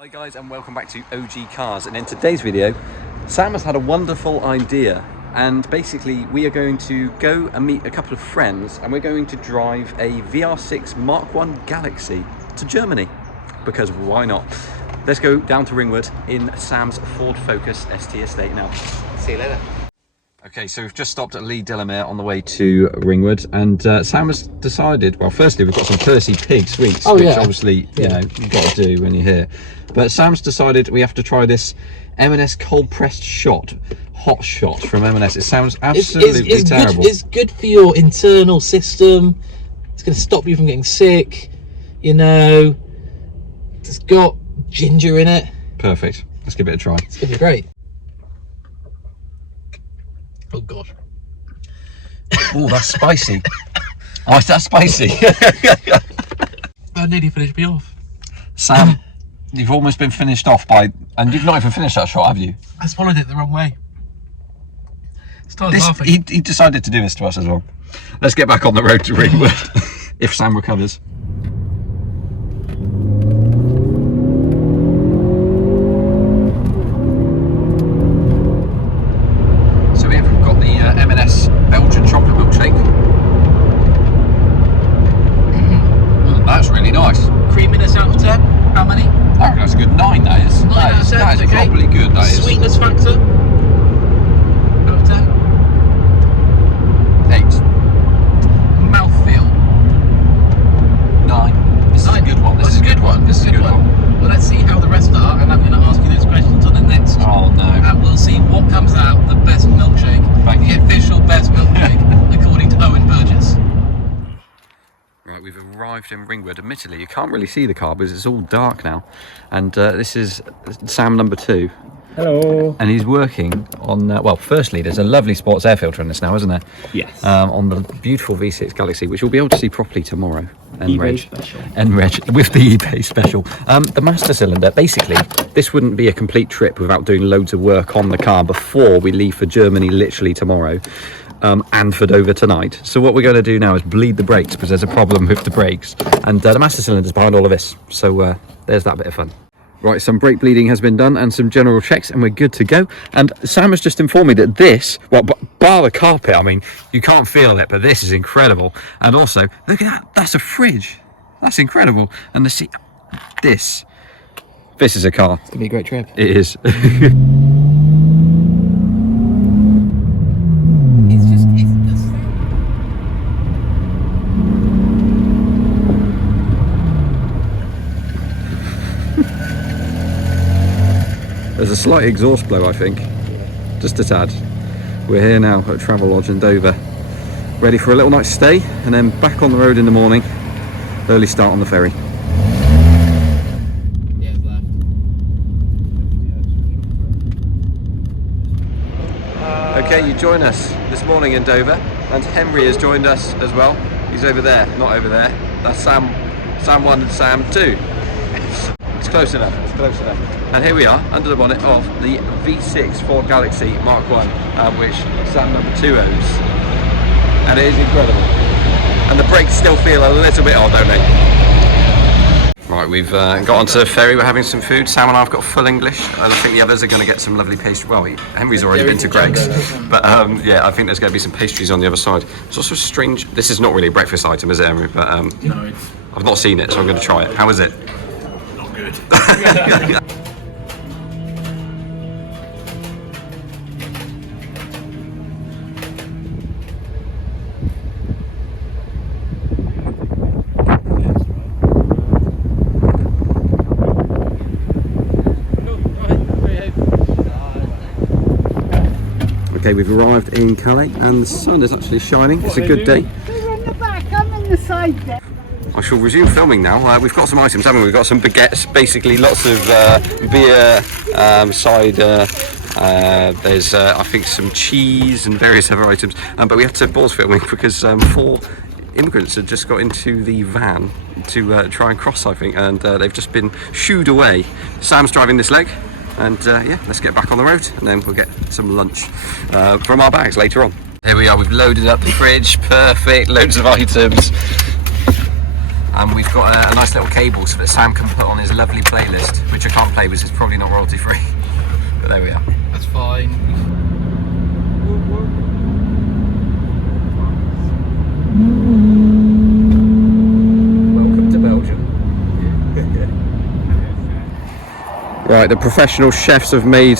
Hi guys, and welcome back to OG Cars, and in today's video Sam has had a wonderful idea, and basically we are going to go and meet a couple of friends and we're going to drive a VR6 Mark 1 Galaxy to Germany, because why not? Let's go down to Ringwood in Sam's Ford Focus ST estate now. See you later. Okay, so we've just stopped at Lee Delamere on the way to Ringwood, and Sam has decided, well, firstly we've got some Percy Pig sweets, which obviously, you know, you've got to do when you're here. But Sam's decided we have to try this M&S cold pressed shot, hot shot from M&S. It sounds absolutely terrible. It's good for your internal system. It's going to stop you from getting sick. You know, it's got ginger in it. Perfect. Let's give it a try. It's going to be great. Oh God. Oh, that's spicy. Oh, that's spicy. That nearly finished me off. Sam, you've almost been finished off by, and you've not even finished that shot, have you? I swallowed it the wrong way. Started laughing. He decided to do this to us as well. Let's get back on the road to Ringwood, if Sam recovers. M&S Belgian chocolate milkshake. That's really nice. Creaminess out of 10. How many? That's a good 9. That is. 9 out of 10. That is okay. Probably good. That is. Sweetness factor. Out of 10. 8. Mouthfeel. 9. This is a good one. This is a good one. This is a good one. Well, let's see how the rest are, and I'm going to ask you those questions on the next. Oh no. And we'll see what comes out the best milkshake. Thank you. The official best milkshake, according to Owen Burgess. Right, we've arrived in Ringwood. Admittedly, you can't really see the car because it's all dark now. And this is Sam number 2. Hello. And he's working on, well, firstly, there's a lovely sports air filter in this now, isn't there? Yes. On the beautiful V6 Galaxy, which we'll be able to see properly tomorrow. eBay special. NREG, with the eBay special. The master cylinder, basically, this wouldn't be a complete trip without doing loads of work on the car before we leave for Germany literally tomorrow. And for Dover tonight. So what we're going to do now is bleed the brakes, because there's a problem with the brakes, and the master cylinder's behind all of this, so there's that bit of fun. Right, some brake bleeding has been done and some general checks, and we're good to go. And Sam has just informed me that this, well, bar the carpet, I mean, you can't feel it, but this is incredible. And also, look at that, that's a fridge. That's incredible. And the seat, this is a car. It's going to be a great trip. It is. There's a slight exhaust blow, I think, just a tad. We're here now at Travel Lodge in Dover, ready for a little night's stay, and then back on the road in the morning. Early start on the ferry. Okay, you join us this morning in Dover, and Henry has joined us as well. He's over there, not over there. That's Sam 1 and Sam 2. It's close enough, it's close enough. And here we are, under the bonnet of the V6 Ford Galaxy Mark 1, which Sam number 2 owns. And it is incredible. And the brakes still feel a little bit odd, don't they? Right, we've got onto the ferry, we're having some food. Sam and I have got full English, and I think the others are going to get some lovely pastry. Well, Henry's already been to Greg's, but yeah, I think there's going to be some pastries on the other side. It's also strange, this is not really a breakfast item, is it, Henry? But No. I've not seen it, so I'm going to try it. How is it? Not good. Okay, we've arrived in Calais and the sun is actually shining. It's a good day. You're in the back, I'm in the side there. I shall resume filming now. We've got some items, haven't we? We've got some baguettes, basically lots of beer, cider, there's I think some cheese and various other items. But we had to pause filming because 4 immigrants had just got into the van to try and cross, I think, and they've just been shooed away. Sam's driving this leg. And yeah, let's get back on the road and then we'll get some lunch from our bags later on. Here we are, we've loaded up the fridge, perfect, loads of items. and we've got a nice little cable so that Sam can put on his lovely playlist, which I can't play because it's probably not royalty free. But there we are. That's fine. Welcome to Belgium. Right, the professional chefs have made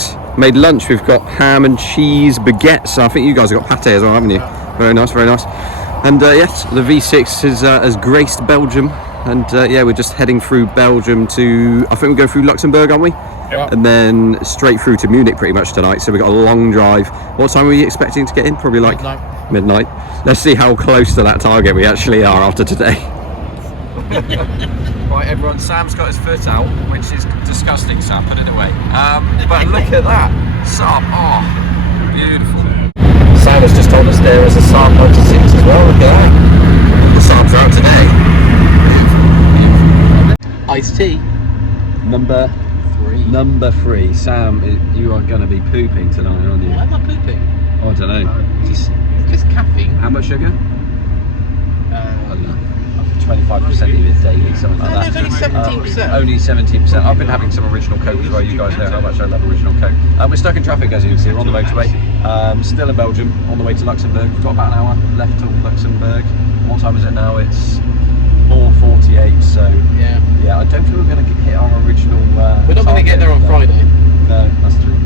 lunch. We've got ham and cheese baguettes. I think you guys have got pate as well, haven't you? Very nice, very nice. And yes, the V6 has graced Belgium, and yeah, we're just heading through Belgium to, I think we go through Luxembourg, aren't we? Yep. And then straight through to Munich pretty much tonight. So we've got a long drive. What time are we expecting to get in? Probably like midnight. Let's see how close to that target we actually are after today. Right, everyone, Sam's got his foot out, which is disgusting. Sam, put it away. But look at that. Saab, oh, beautiful. Sam has just told us there is a Saab 96 as well. Look at that. The Saabs are out today. Iced tea. Number 3. Sam, you are going to be pooping tonight, aren't you? Why am I pooping? Oh, I don't know. Just caffeine. How much sugar? I don't know. 25% of it daily, something like that. No, it's only 17%. Only 17%. I've been having some original Coke as well. You guys know how much I love original Coke. We're stuck in traffic, as you can see. We're on the motorway. Still in Belgium, on the way to Luxembourg. We've got about an hour left till Luxembourg. What time is it now? It's 4:48. So yeah, I don't think we're going to hit our original. We're not going to get there on Friday. No, that's true.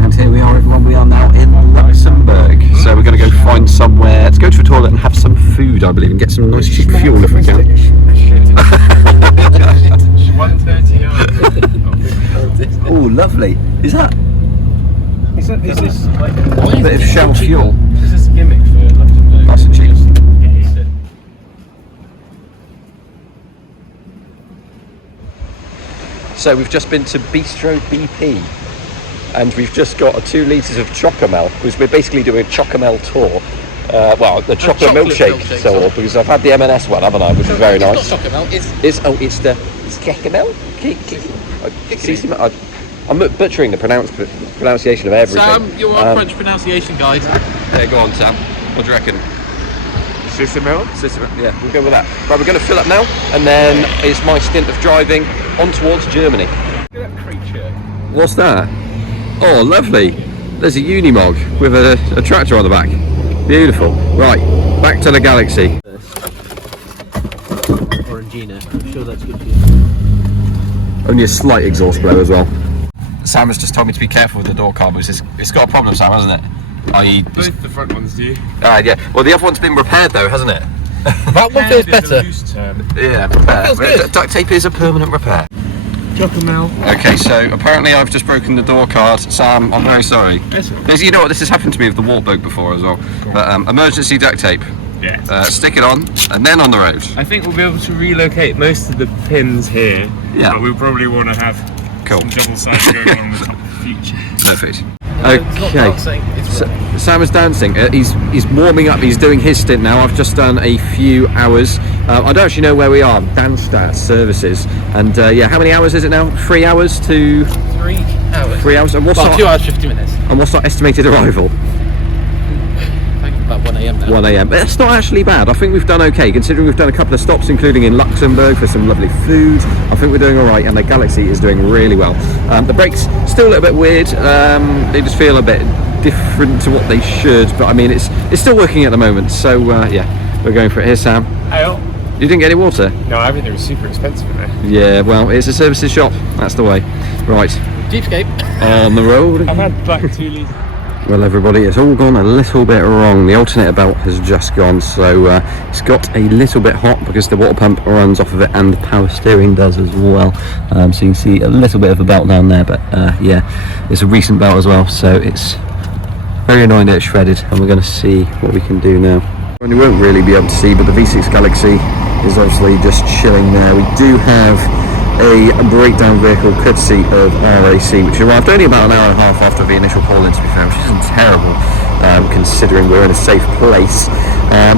And here we are, everyone. We are now in Luxembourg. So we're going to go find somewhere to go to a toilet and have some food, I believe, and get some nice cheap fuel if we can. 139. Oh, lovely. Is that Is this like a bit of Shell fuel? Is this a gimmick for Luxembourg? Nice and cheap. So we've just been to Bistro BP, and we've just got 2 litres of Chocomel, because we're basically doing a Chocomel tour. Well, the chocolate milkshake tour, because I've had the M&S one, haven't I, which is very nice. It's not Chocomel, it's It's Chocomel? I'm butchering the pronunciation of everything. Sam, you're our French pronunciation guide. Yeah, go on, Sam. What do you reckon? Sissimel? Yeah, we'll go with that. Right, we're going to fill up now, and then it's my stint of driving on towards Germany. Look at that creature. What's that? Oh, lovely. There's a Unimog with a tractor on the back. Beautiful. Right, back to the Galaxy. Orangina, I'm sure that's good for you. Only a slight exhaust blow as well. Sam has just told me to be careful with the door carbos. It's got a problem, Sam, hasn't it? Both the front ones do. Alright, yeah. Well, the other one's been repaired though, hasn't it? That one feels better. Yeah, repair. Feels good. Duct tape is a permanent repair. Chocomel. Okay, so apparently I've just broken the door card. Sam, I'm very sorry. You know what, this has happened to me with the walk boat before as well. But emergency duct tape. Yeah. Stick it on, and then on the road. I think we'll be able to relocate most of the pins here. Yeah. But we'll probably want to have some double sides going on in the future. Perfect. It's not Okay. dancing, it's running. Sam is dancing. He's warming up. He's doing his stint now. I've just done a few hours. I don't actually know where we are. Danstat services. And yeah, how many hours is it now? 3 hours to 3 hours. 3 hours. And what's Well, our, 2 hours 50 minutes. and what's our estimated arrival? I think about 1 AM now. 1 AM. That's not actually bad. I think we've done okay, considering we've done a couple of stops, including in Luxembourg for some lovely food. I think we're doing all right, and the Galaxy is doing really well. The brakes still a little bit weird. They just feel a bit different to what they should, but I mean it's still working at the moment. So yeah, we're going for it. Here's Sam. Hey, You didn't get any water? no, everything was super expensive in there. Yeah, well, it's a services shop. That's the way. Right, Deepscape. on the road. I've had like 2 litres. Well, everybody, it's all gone a little bit wrong. The alternator belt has just gone, so it's got a little bit hot because the water pump runs off of it, and the power steering does as well. So you can see a little bit of a belt down there, but yeah, it's a recent belt as well, so it's very annoying that it's shredded, and we're going to see what we can do now. And you won't really be able to see, but the V6 Galaxy is obviously just chilling there. We do have a breakdown vehicle courtesy of RAC, which arrived only about an hour and a half after the initial call in, to be fair, which isn't terrible considering we're in a safe place.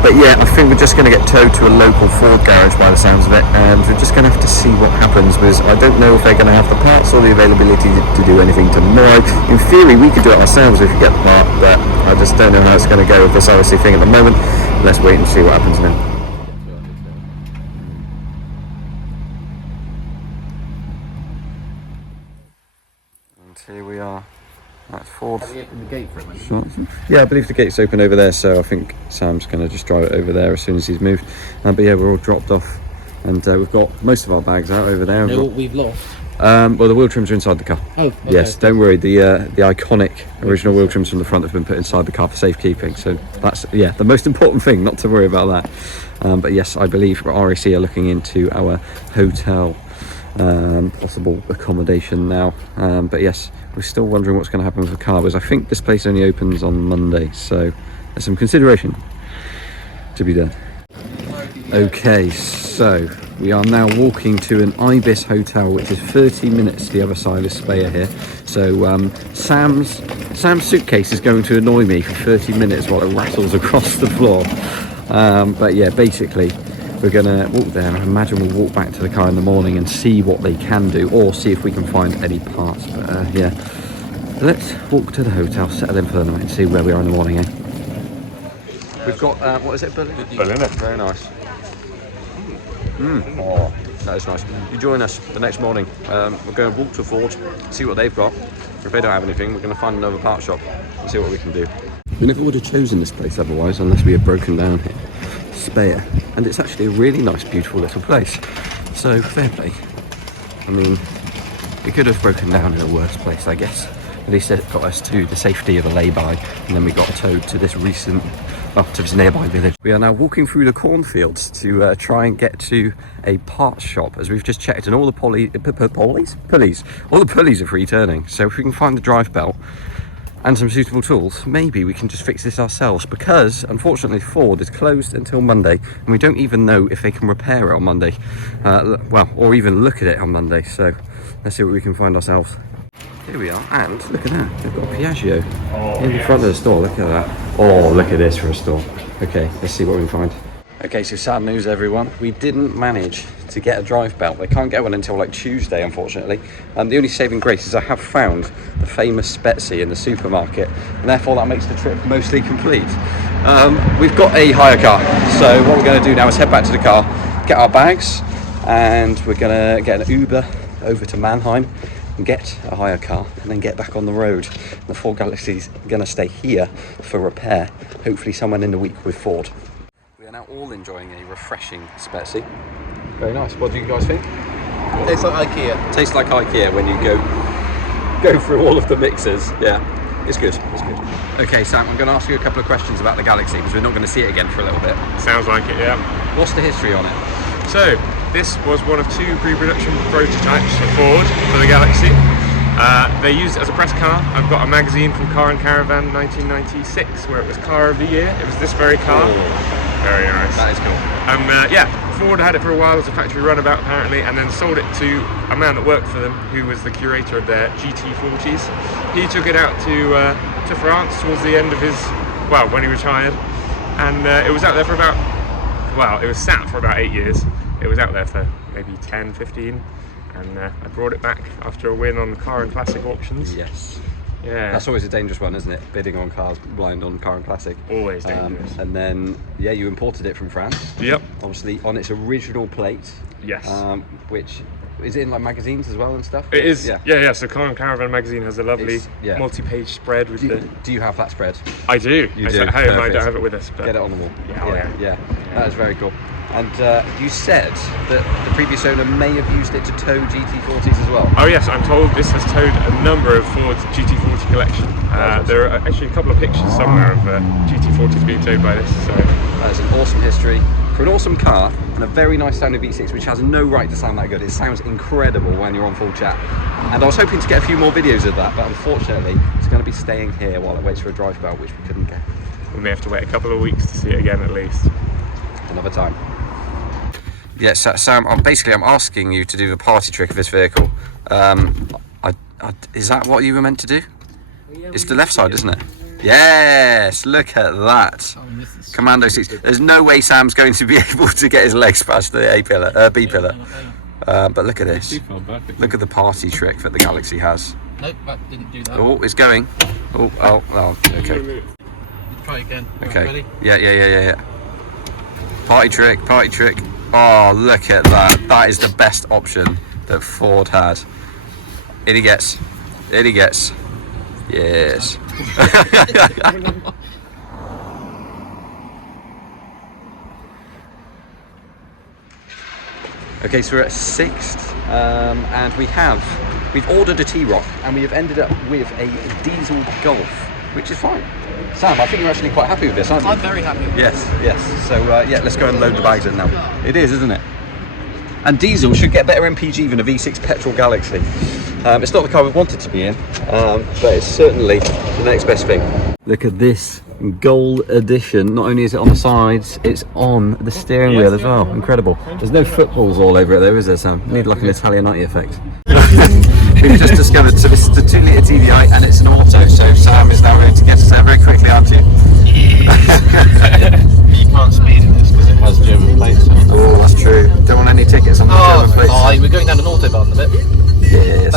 But yeah, I think we're just going to get towed to a local Ford garage by the sounds of it, and we're just going to have to see what happens, because I don't know if they're going to have the parts or the availability to do anything tomorrow. In theory, we could do it ourselves if we get the part, but I just don't know how it's going to go with this RSC thing at the moment. Let's wait and see what happens now. And here we are. That's Ford. Have you opened the gate for it? Yeah, I believe the gate's open over there, so I think Sam's going to just drive it over there as soon as he's moved. But yeah, we're all dropped off, and we've got most of our bags out over there. Know what we've lost? Well, the wheel trims are inside the car. Oh, okay. Yes, don't worry. The iconic original wheel trims from the front have been put inside the car for safekeeping. So that's the most important thing. Not to worry about that. But yes, I believe RAC are looking into our hotel possible accommodation now. But yes, we're still wondering what's going to happen with the car, because I think this place only opens on Monday. So there's some consideration to be done. Okay, so we are now walking to an Ibis hotel, which is 30 minutes the other side of Speyer here. So Sam's suitcase is going to annoy me for 30 minutes while it rattles across the floor. But yeah, basically we're gonna walk there, and I imagine we'll walk back to the car in the morning and see what they can do, or see if we can find any parts. But yeah, let's walk to the hotel, settle in for the night, and see where we are in the morning. We've got what is it, Berliner? Berliner. Very nice. Oh, that is nice. You join us the next morning. We're going to walk to Ford, see what they've got. If they don't have anything, we're going to find another part shop and see what we can do. We never would have chosen this place otherwise, unless we had broken down here. Speyer, and it's actually a really nice, beautiful little place. So fair play. I mean, we could have broken down in a worse place, I guess. At least it got us to the safety of a lay-by, and then we got towed to this to this nearby village. We are now walking through the cornfields to try and get to a parts shop, as we've just checked, and all the pulleys are free turning. So if we can find the drive belt and some suitable tools, maybe we can just fix this ourselves, because unfortunately Ford is closed until Monday, and we don't even know if they can repair it on Monday, or even look at it on Monday. So let's see what we can find ourselves. Here we are, and look at that, they've got a Piaggio in the front of the store. Look at that. Oh, look at this for a store. Okay, let's see what we can find. Okay, so sad news everyone, we didn't manage to get a drive belt. They can't get one until like Tuesday, unfortunately. The only saving grace is I have found the famous Spezi in the supermarket, and therefore that makes the trip mostly complete. We've got a hire car, so what we're going to do now is head back to the car, get our bags, and we're going to get an Uber over to Mannheim, get a hire car, and then get back on the road. The Ford Galaxy's going to stay here for repair, hopefully someone in the week with Ford. We are now all enjoying a refreshing Spezi. Very nice. What do you guys think? Tastes like IKEA. Tastes like IKEA when you go through all of the mixers. Yeah, it's good. It's good. Okay, Sam, I'm going to ask you a couple of questions about the Galaxy, because we're not going to see it again for a little bit. Sounds like it, yeah. What's the history on it? So, this was one of 2 pre-production prototypes for Ford for the Galaxy. They used it as a press car. I've got a magazine from Car and Caravan 1996 where it was Car of the Year. It was this very car. Oh, very nice. that is cool. Yeah, Ford had it for a while as a factory runabout apparently, and then sold it to a man that worked for them who was the curator of their GT40s. He took it out to France towards the end of when he retired, and it was out there for it was sat for about 8 years. It was out there for maybe 10, 15, and I brought it back after a win on the Car and Classic auctions. Yes. Yeah. That's always a dangerous one, isn't it? Bidding on cars blind on Car and Classic. Always dangerous. And then, yeah, you imported it from France. Yep. Obviously on its original plate. Yes. Which is it in like magazines as well and stuff? It is. Yeah. Yeah. So Car and Caravan magazine has a lovely multi-page spread with Do you have that spread? I do. You it's do. at home. I Perfect. don't have it with us. But Get it on the wall. Yeah. That is very cool. And you said that the previous owner may have used it to tow GT40s as well. Oh yes, I'm told this has towed a number of Ford's GT40 collection. There are actually a couple of pictures somewhere of GT40s being towed by this. So that is an awesome history for an awesome car and a very nice sounding V6, which has no right to sound that good. It sounds incredible when you're on full chat. And I was hoping to get a few more videos of that, but unfortunately it's going to be staying here while it waits for a drive belt, which we couldn't get. We may have to wait a couple of weeks to see it again at least. Another time. Yes, Sam, I'm asking you to do the party trick of this vehicle. Is that what you were meant to do? Yeah, it's the left side, isn't it? Yes, look at that. Oh, this is Commando seats. There's no way Sam's going to be able to get his legs past the A pillar, B pillar. But look at this. Look at the party trick that the Galaxy has. Nope, that didn't do that. Oh, it's going. Oh, okay. Try again. Okay. Ready? Yeah. Party trick. Oh, look at that. That is the best option that Ford had. In he gets. Yes. Okay, so we're at 6th, and we've ordered a T-Roc, and we have ended up with a diesel Golf, which is fine. Sam, I think you're actually quite happy with this, aren't you? I'm very happy with Yes. So yeah, let's go and load the bags in now. It is, isn't it? And diesel should get better MPG than a V6 petrol Galaxy. It's not the car we wanted to be in, but it's certainly the next best thing. Look at this gold edition. Not only is it on the sides, it's on the steering wheel as well. Incredible. There's no footballs all over it though, is there, Sam? Need like an Italianati effect. We've just discovered, so this is the 2-litre TDI and it's an auto, so Sam is now going to get us there very quickly, aren't you? You can't speed in this because it has German plates on it. Oh, that's true. Don't want any tickets on the German plates. We're going down an Autobahn a bit. Yes.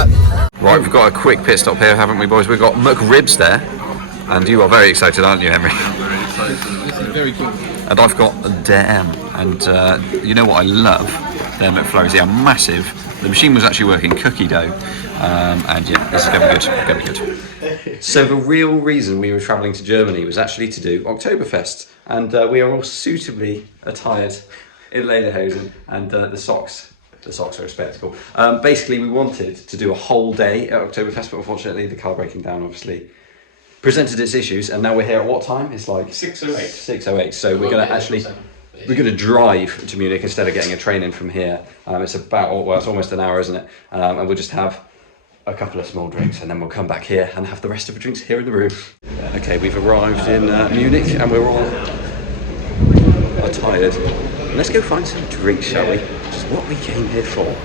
Right, we've got a quick pit stop here, haven't we, boys? We've got McRibs there, and you are very excited, aren't you, Henry? This is very cool. And I've got a Dam, and you know what I love? Their McFlurries. They are massive. The machine was actually working cookie dough, and yeah, this is going to be good. So the real reason we were travelling to Germany was actually to do Oktoberfest, and we are all suitably attired in lederhosen, and the socks are a spectacle. Basically, we wanted to do a whole day at Oktoberfest, but unfortunately the car breaking down obviously presented its issues, and now we're here at what time? It's like 6:08. 6:08. So we're going to drive to Munich instead of getting a train in from here. It's it's almost an hour, isn't it? And we'll just have a couple of small drinks, and then we'll come back here and have the rest of the drinks here in the room. Okay, we've arrived in Munich, and we're all tired. Let's go find some drinks, shall we? Just what we came here for.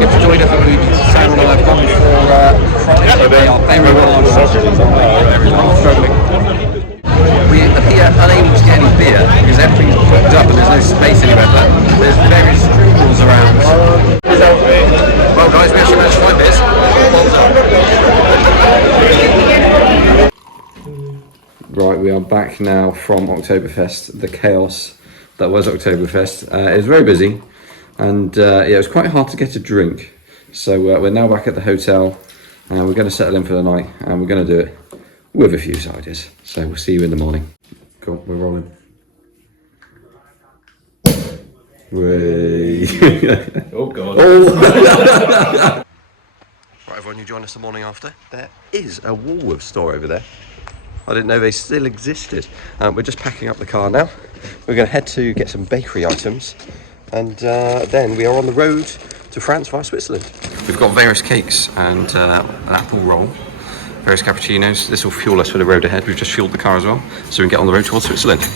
Get to join us for boobies. Sam and I have gone for fries. They are very large sausages. I'm struggling. We appear unable to get any beer because everything's booked up and there's no space anywhere, but there's various strudels around. Well guys, we actually managed to find this. Right, we are back now from Oktoberfest, the chaos that was Oktoberfest. It was very busy, and yeah, it was quite hard to get a drink. So we're now back at the hotel, and we're going to settle in for the night, and we're going to do it with a few ciders. So we'll see you in the morning. Cool, we're rolling. Oh god. Oh. Right, everyone, you join us the morning after. There is a Woolworths store over there. I didn't know they still existed. We're just packing up the car now. We're going to head to get some bakery items, and then we are on the road to France via Switzerland. We've got various cakes and an apple roll, various cappuccinos. This will fuel us for the road ahead. We've just fueled the car as well, so we can get on the road towards Switzerland.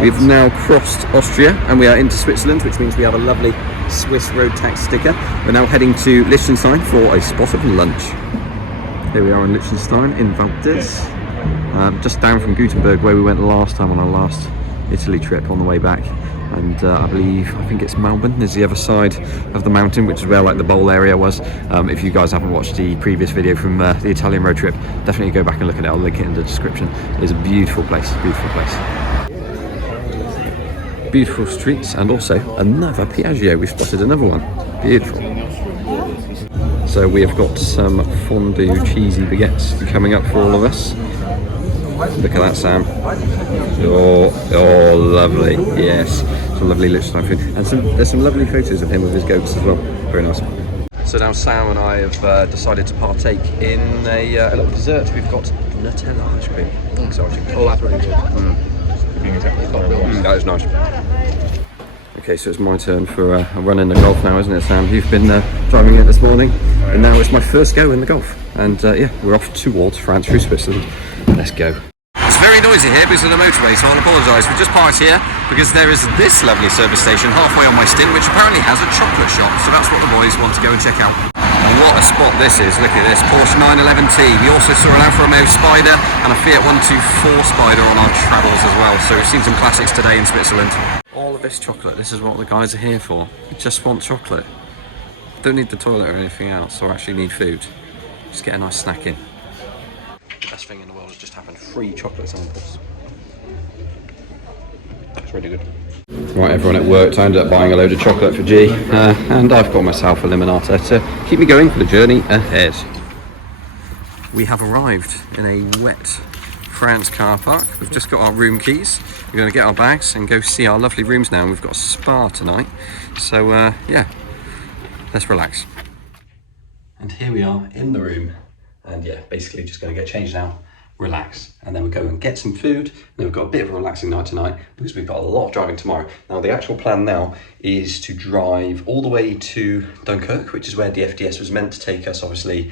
We've now crossed Austria and we are into Switzerland, which means we have a lovely Swiss road tax sticker. We're now heading to Liechtenstein for a spot of lunch. Here we are in Liechtenstein, in Valdez, just down from Gutenberg where we went last time on our last Italy trip on the way back. And I think it's Melbourne is the other side of the mountain, which is where like the bowl area was. If you guys haven't watched the previous video from the Italian road trip, definitely go back and look at it. I'll link it in the description. It is a beautiful place, beautiful place. Beautiful streets, and also another Piaggio. We've spotted another one. Beautiful. So we have got some fondue cheesy baguettes coming up for all of us. Look at that, Sam. Oh, lovely. Yes, some lovely Liechtenstein food, and there's some lovely photos of him with his goats as well. Very nice. So now Sam and I have decided to partake in a little dessert. We've got Nutella ice cream. Exciting. Oh, that's really good. That is nice. Okay, so it's my turn for a run in the Golf now, isn't it, Sam? You've been driving it this morning, and now it's my first go in the Golf. And yeah, we're off towards France through Switzerland. Let's go. It's very noisy here because of the motorway, so I'll apologise. We just parked here because there is this lovely service station halfway on my stint, which apparently has a chocolate shop, so that's what the boys want to go and check out. And what a spot this is, look at this, Porsche 911T. We also saw an Alfa Romeo Spider and a Fiat 124 Spider on our travels as well, so we've seen some classics today in Switzerland. All of this chocolate, this is what the guys are here for. We just want chocolate. Don't need the toilet or anything else, or actually need food. Just get a nice snack in. The best thing in the world has just happened, free chocolate samples. It's really good. Right, everyone at work, I ended up buying a load of chocolate for G, and I've got myself a limonata to keep me going for the journey ahead. We have arrived in a wet France car park. We've just got our room keys. We're going to get our bags and go see our lovely rooms now. We've got a spa tonight, so yeah, let's relax. And here we are in the room, and yeah, basically just going to get changed now, relax, and then we'll go and get some food, and then we've got a bit of a relaxing night tonight because we've got a lot of driving tomorrow. Now the actual plan now is to drive all the way to Dunkirk, which is where the FDS was meant to take us, obviously,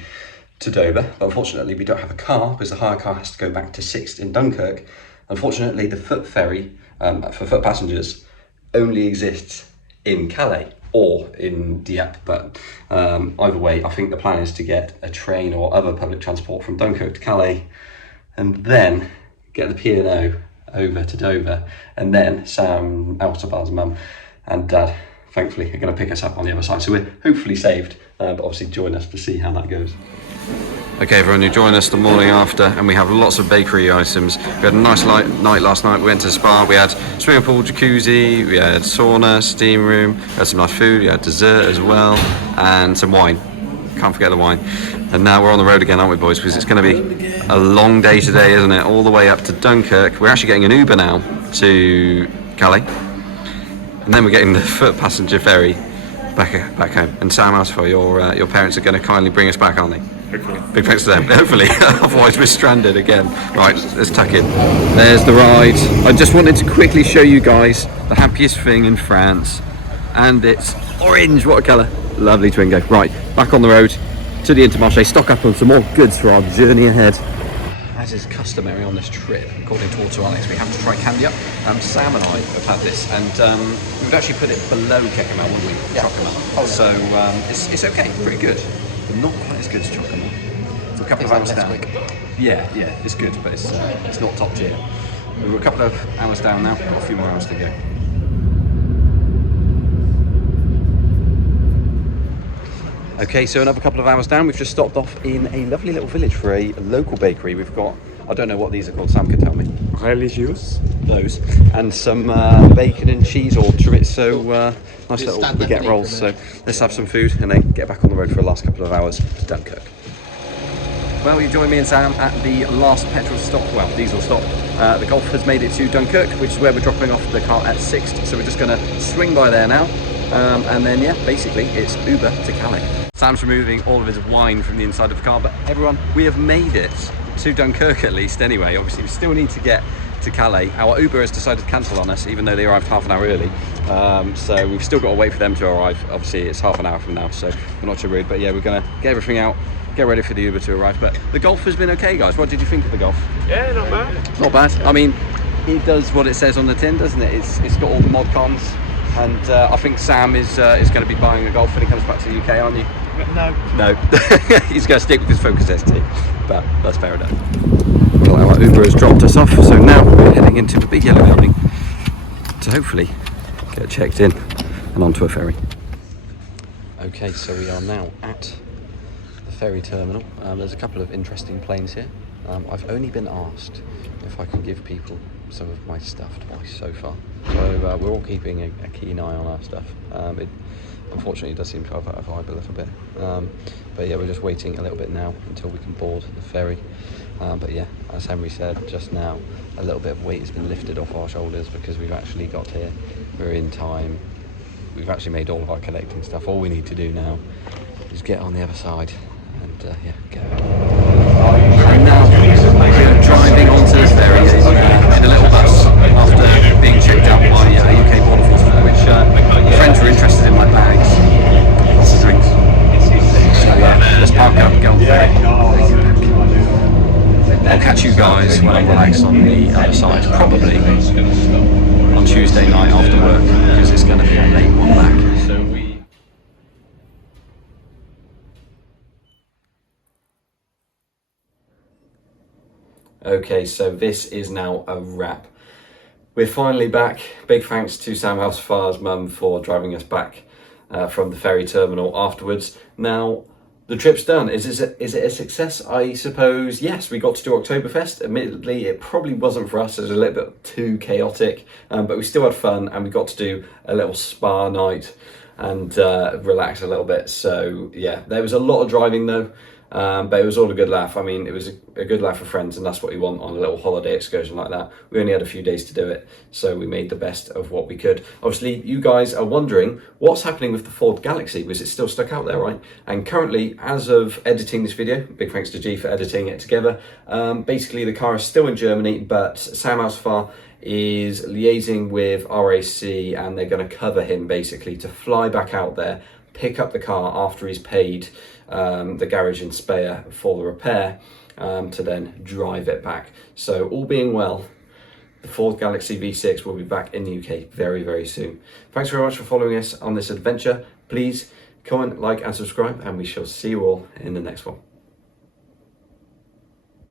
to Dover, but unfortunately we don't have a car because the hire car has to go back to Sixt in Dunkirk. Unfortunately, the foot ferry for foot passengers only exists in Calais or in Dieppe, but either way, I think the plan is to get a train or other public transport from Dunkirk to Calais, and then get the P&O over to Dover, and then Sam, Altabar's mum and dad, thankfully, are going to pick us up on the other side. So we're hopefully saved, but obviously join us to see how that goes. Okay, everyone, you join us the morning after, and we have lots of bakery items. We had a nice night last night. We went to the spa. We had swimming pool, jacuzzi, we had sauna, steam room, we had some nice food, we had dessert as well, and some wine. Can't forget the wine. And now we're on the road again, aren't we, boys? Because it's going to be a long day today, isn't it? All the way up to Dunkirk. We're actually getting an Uber now to Calais, and then we're getting the foot passenger ferry back home. And Sam asked for your parents are going to kindly bring us back, aren't they? Hopefully. Big thanks to them, hopefully, otherwise we're stranded again. Right, let's tuck in. There's the ride. I just wanted to quickly show you guys the happiest thing in France, and it's orange, what a colour. Lovely Twingo. Right, back on the road to the Intermarché, stock up on some more goods for our journey ahead. As is customary on this trip, according to Auto Alex, we have to try candy up. Sam and I have had this, and we would actually put it below Keckamel, wouldn't we? Yeah. Chocomel. Oh, yeah. So it's okay, pretty good. But not quite as good as Chocomel. A couple of hours down. Yeah, it's good, but it's not top tier. We're a couple of hours down now, got a few more hours to go. Okay, so another couple of hours down, we've just stopped off in a lovely little village for a local bakery. We've got, I don't know what these are called, Sam can tell me. Religious. Those. And some bacon and cheese or chorizo, nice little baguette rolls. So let's have some food and then get back on the road for the last couple of hours to Dunkirk. Well, you join me and Sam at the last petrol stop, well, diesel stop. The Golf has made it to Dunkirk, which is where we're dropping off the car at Sixt. So we're just going to swing by there now. And then, yeah, basically it's Uber to Calais. Sam's removing all of his wine from the inside of the car, but everyone, we have made it to Dunkirk at least anyway. Obviously, we still need to get to Calais. Our Uber has decided to cancel on us, even though they arrived half an hour early. So we've still got to wait for them to arrive. Obviously, it's half an hour from now, so we're not too rude. But yeah, we're going to get everything out, get ready for the Uber to arrive. But the Golf has been okay, guys. What did you think of the Golf? Yeah, not bad. Not bad. I mean, it does what it says on the tin, doesn't it? It's got all the mod cons. And I think Sam is going to be buying a Golf when he comes back to the UK, aren't you? No. He's going to stick with his Focus ST, but that's fair enough. Well, our Uber has dropped us off, so now we're heading into the big yellow building to hopefully get checked in and onto a ferry. Okay, so we are now at the ferry terminal. There's a couple of interesting planes here. I've only been asked if I can give people some of my stuff twice so far, so we're all keeping a keen eye on our stuff. It unfortunately does seem to have a vibe a little bit, but yeah, we're just waiting a little bit now until we can board the ferry. But yeah, as Henry said just now, a little bit of weight has been lifted off our shoulders because we've actually got here, we're in time, we've actually made all of our collecting stuff. All we need to do now is get on the other side and yeah, go. And now we're driving onto the ferry in a little bus after being checked out by UK Border Force, which guys probably on Tuesday night after work, because it's going to be a late one back. Okay, so this is now a wrap. We're finally back. Big thanks to Sam Housefar's mum for driving us back from the ferry terminal afterwards. Now, the trip's done. Is it a success? I suppose yes. We got to do Oktoberfest. Admittedly, it probably wasn't for us. It was a little bit too chaotic, but we still had fun, and we got to do a little spa night and relax a little bit. So yeah, there was a lot of driving though. But it was all a good laugh. I mean, it was a good laugh for friends, and that's what you want on a little holiday excursion like that. We only had a few days to do it, so we made the best of what we could. Obviously, you guys are wondering what's happening with the Ford Galaxy, because it's still stuck out there, right? And currently, as of editing this video, big thanks to G for editing it together, basically the car is still in Germany, but Sam Housefar is liaising with RAC, and they're going to cover him basically to fly back out there, pick up the car after he's paid the garage in Speyer for the repair, to then drive it back. So all being well, the Ford Galaxy V6 will be back in the UK very, very soon. Thanks very much for following us on this adventure. Please comment, like and subscribe, and we shall see you all in the next one.